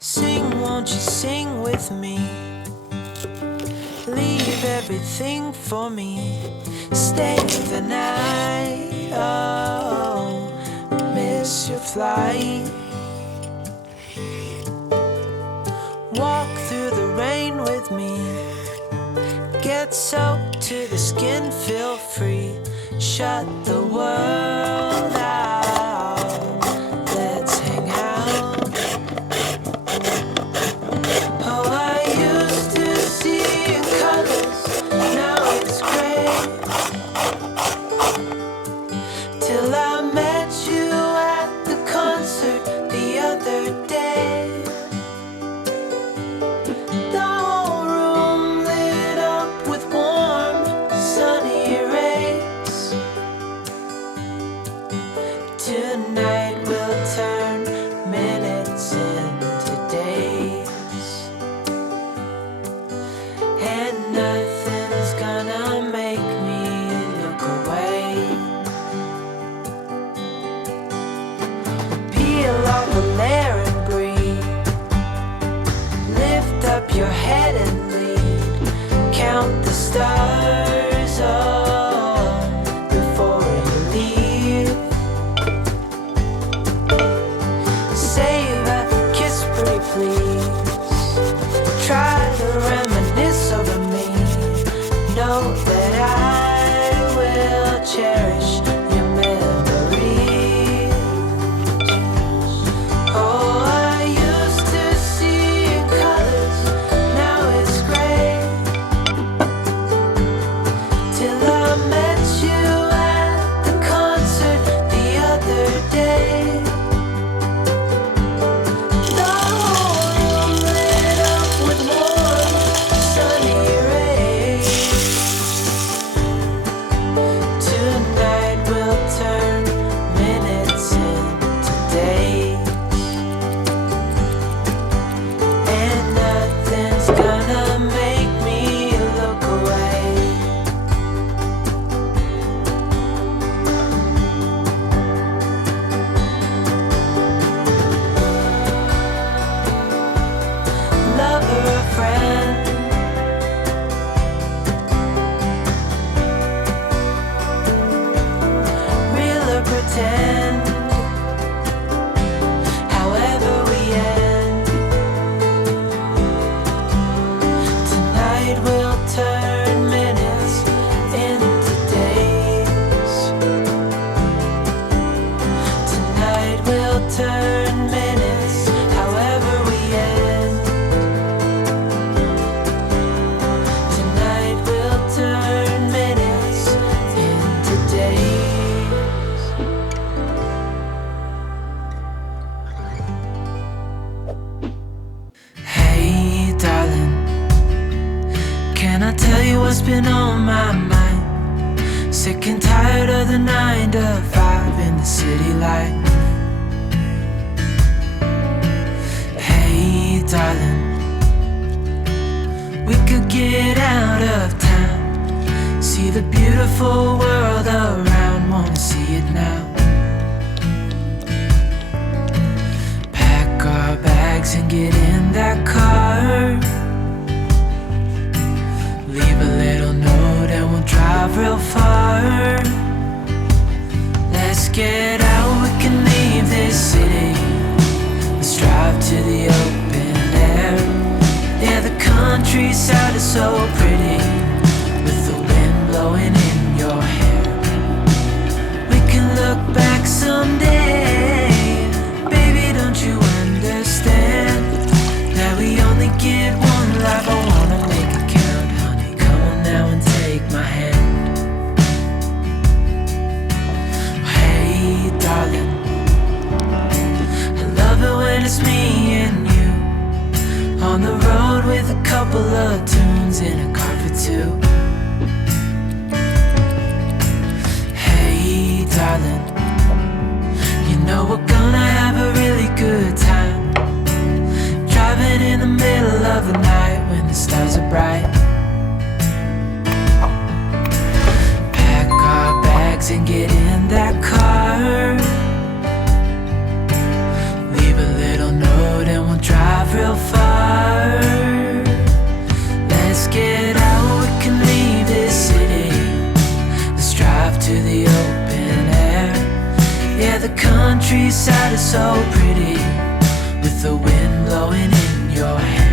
Sing, won't you sing with me? Leave everything for me. Stay the night. Oh, miss your flight. Walk through the rain with me. Get soaked to the skin, feel free. Shut the world out. Let's hang out. Oh, I used to see in colors, now it's gray. Till I met you at the concert the other day. The whole room lit up with warm, sunny rays. Tonight we'll turn minutes into days, and nothing's gonna make me look away. Peel off a layer and breathe. Lift up your head and lead. Count the stars, oh, before you leave. Save a kiss, pretty please. Try to reminisce over me. Know that I will cherish your memories. Oh, I used to see in colors, now it's gray. Till I met you at the concert the other day. The whole room lit up with warm, sunny rays. Tonight we'll turn minutes into days, and nothing's gonna make me look away. Lover or friend, real or pretend, however we end. Tonight we'll turn minutes into days. Tonight we'll turn minutes, however we end. Tonight we'll turn minutes into days. Hey, darling, can I tell you what's been on my mind? Sick and tired of the 9 to 5 in the city life. Hey, darling, we could get out of town, see the beautiful world around, wanna see it now. Pack our bags and get in that car. Leave a little note and we'll drive real far. Let's get out, we can leave this city. Let's drive to the open air. Yeah, the countryside is so pretty, with the wind blowing in your hair. We can look back someday. Baby, don't you understand that we only get one life? I wanna make it count, honey. Come on now and take my hand. Hey, darling, I love it when it's me and you on the road with a couple of tunes in a car for two. Hey, darling, you know we're gonna have a really good time, driving in the middle of the night when the stars are bright. Pack our bags and get in that car. Leave a little note and we'll drive Yeah, the countryside is so pretty with the wind blowing in your hair.